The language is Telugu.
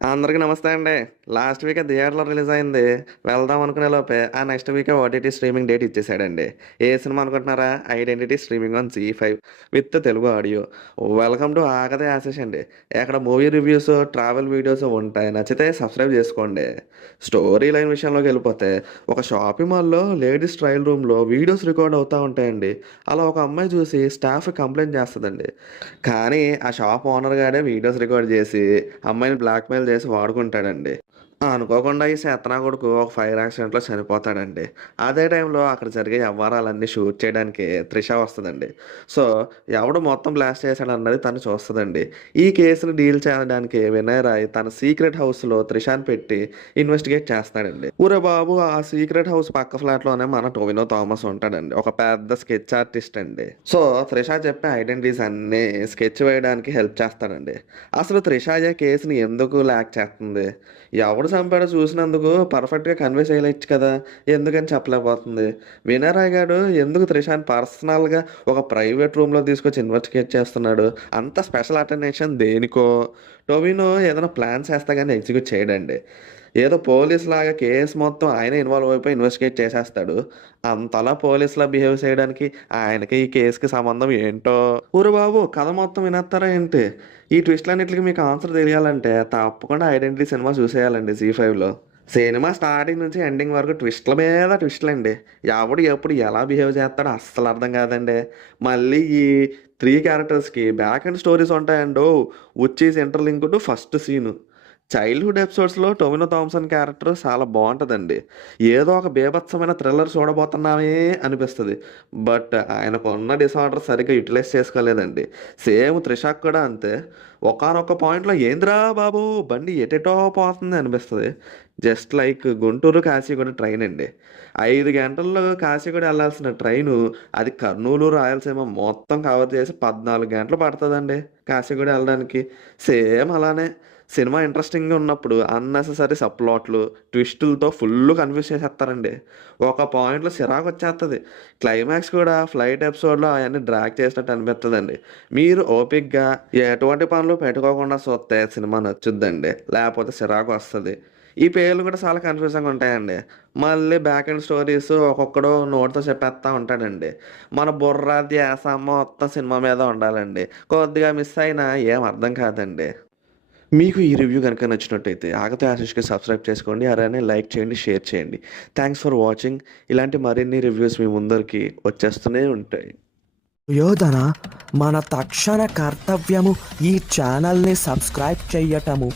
అందరికీ నమస్తే అండి. లాస్ట్ వీకే థియేటర్‌లో రిలీజ్ అయింది. వెళ్దాం అనుకునే లోపే ఆ నెక్స్ట్ వీకే ఓటీటీ స్ట్రీమింగ్ డేట్ ఇచ్చేసాడండి. ఏ సినిమా అనుకుంటున్నారా? 'Identity' streaming on ZEE5 with Telugu audio. Welcome to ఆగదే ఆశీష్ అండి. ఇక్కడ మూవీ రివ్యూస్, ట్రావెల్ వీడియోస్ ఉంటాయి. నచ్చితే సబ్స్క్రైబ్ చేసుకోండి. స్టోరీ లైన్ విషయంలోకెళ్ళిపోతే ఒక షాపింగ్ మాల్‌లో లేడీస్ ట్రయల్ రూమ్‌లో వీడియోస్ రికార్డ్ అవుతా ఉంటాయండి. అలా ఒక అమ్మాయి చూసి స్టాఫ్‌కి కంప్లెయింట్ చేస్తదండి. కానీ ఆ షాప్ ఓనర్ గాడే వీడియోస్ రికార్డ్ చేసి అమ్మాయిని బ్లాక్‌మెయిల్ చేసి వాడుకుంటాడండి. అనుకోకుండా ఈ శెత్తనా కొడుకు ఒక ఫైర్ యాక్సిడెంట్‌లో చనిపోతాడండి. అదే టైంలో అక్కడ జరిగే వ్యవహారాలన్నీ షూట్ చేయడానికి త్రిష వస్తదండి. సో, ఎవడు మొత్తం బ్లాస్ట్ చేశాడన్నది తను చూస్తదండి. ఈ కేసుని డీల్ చేయడానికి వినయ్ రాయ్ తన సీక్రెట్ హౌస్‌లో త్రిషని పెట్టి ఇన్వెస్టిగేట్ చేస్తాడండి. ఒరేయ్ బాబు! ఆ సీక్రెట్ హౌస్ పక్క ఫ్లాట్‌లోనే మన టొవినో థామస్ ఉంటాడండి. ఒక పెద్ద స్కెచ్ ఆర్టిస్ట్ అండి. సో, త్రిష చెప్పే ఐడెంటిటీస్ అన్నీ స్కెచ్ వేయడానికి హెల్ప్ చేస్తాడండి. అసలు త్రిషాయే కేసుని ఎందుకు లాక్ చేస్తుంది? ఎవడు చంపాడో చూసినందుకు పర్ఫెక్ట్‌గా కన్వే చేయలేచ్చు కదా! ఎందుకని చెప్పలేకపోతుంది. వినయ్ రాయ్ గాడు ఎందుకు త్రిషాని పర్సనల్‌గా ఒక ప్రైవేట్ రూమ్‌లో తీసుకొచ్చి ఇన్వెస్టిగేట్ చేస్తున్నాడు. అంత స్పెషల్ అటెన్షన్ దేనికో. టొవినో ఏదైనా ప్లాన్ చేస్తే గాని ఎగ్జిక్యూట్ చేయడండి. ఏదో పోలీస్‌లాగా కేస్ మొత్తం ఆయనే ఇన్వాల్వ్ అయిపోయి ఇన్వెస్టిగేట్ చేసేస్తాడు. అంతలా పోలీస్‌లా బిహేవ్ చేయడానికి ఆయనకి ఈ కేస్‌కి సంబంధం ఏంటో! ఓరి బాబు! కథ మొత్తం వినేత్తారా ఏంటి? ఈ ట్విస్ట్‌లన్నిట్లికి మీకు ఆన్సర్ తెలియాలంటే తప్పకుండా 'ఐడెంటిటీ' సినిమా చూసేయాలండి జీ5లో. సినిమా స్టార్టింగ్ నుంచి ఎండింగ్ వరకు ట్విస్ట్‌ల మీద ట్విస్ట్‌లండి. ఎవడు ఎప్పుడు ఎలా బిహేవ్ చేస్తాడో అస్సలు అర్థం కాదండి. మళ్ళీ ఈ 3 క్యారెక్టర్స్‌కి బ్యాక్ ఎండ్ స్టోరీస్ ఉంటాయండో! Which is interlinked to first scene. Childhood ఎపిసోడ్స్‌లో టొవినో థామ్సన్ క్యారెక్టర్ చాలా బావుంటదండి. ఏదో ఒక బీభత్సమైన థ్రిల్లర్ చూడబోతున్నామే అనిపిస్తది. బట్ ఆయనకున్న డిసార్డర్ సరిగ్గా యుటిలైజ్ చేసుకోలేదండి. సేమ్ త్రిషకి కూడా అంతే. ఒకానొక పాయింట్‌లో ఏందిరా బాబు! బండి ఎటెటో పోతుంది అనిపిస్తది. Just like Guntur, Kacheguda train అండి. 5 గంటల్లో కాచిగూడ ఎళ్ళాల్సిన ట్రైను అది కర్నూలు, రాయలసీమ మొత్తం కవర్ చేసి 14 గంటలు పడతదండి కాచిగూడ ఎళ్ళడానికి. సేమ్ అలానే సినిమా ఇంట్రెస్టింగ్‌గా ఉన్నప్పుడు అన్నెసెసరీ సబ్‌ప్లాట్లు, ట్విస్టులతో ఫుల్లు కన్‌ఫ్యూజ్ చేసేత్తారండి. ఒక పాయింట్‌లో చిరాకొచ్చేత్తది. క్లైమాక్స్ కూడా ఫ్లైట్ ఎపిసోడ్‌లో అయన్నీ డ్రాగ్ చేసినట్టు అనిపిత్తదండి. మీరు ఓపికగా ఎటువంటి పనులు పెట్టుకోకుండా చూత్తే సినిమా నచ్చుద్దండి. లేపోతే చిరాకొస్తది. ఈ పేర్లు కూడా చాలా కన్‌ఫ్యూజింగ్‌గా ఉంటాయండి. మళ్ళీ బ్యాక్ ఎండ్ స్టోరీస్ ఒక్కొక్కడు నోటితో చెప్పేత్తా ఉంటాడండి. మన బుర్ర, ధ్యాస మొత్తం సినిమా మీద ఉండాలండి. కొద్దిగా మిస్ అయినా ఏం అర్థం కాదండి. మీకు ఈ రివ్యూ గనుక నచ్చినట్టయితే ఆగతే ఆశీష్‌కి సబ్స్క్రైబ్ చేసుకోండి. అలానే లైక్ చేయండి, షేర్ చేయండి. Thanks for watching. ఇలాంటి మరిన్ని రివ్యూస్ మీ ముందరికి వచ్చేస్తూనే ఉంటాయి. యోధన మన తక్షణ కర్తవ్యము ఈ ఛానల్ని సబ్స్క్రైబ్ చెయ్యటము.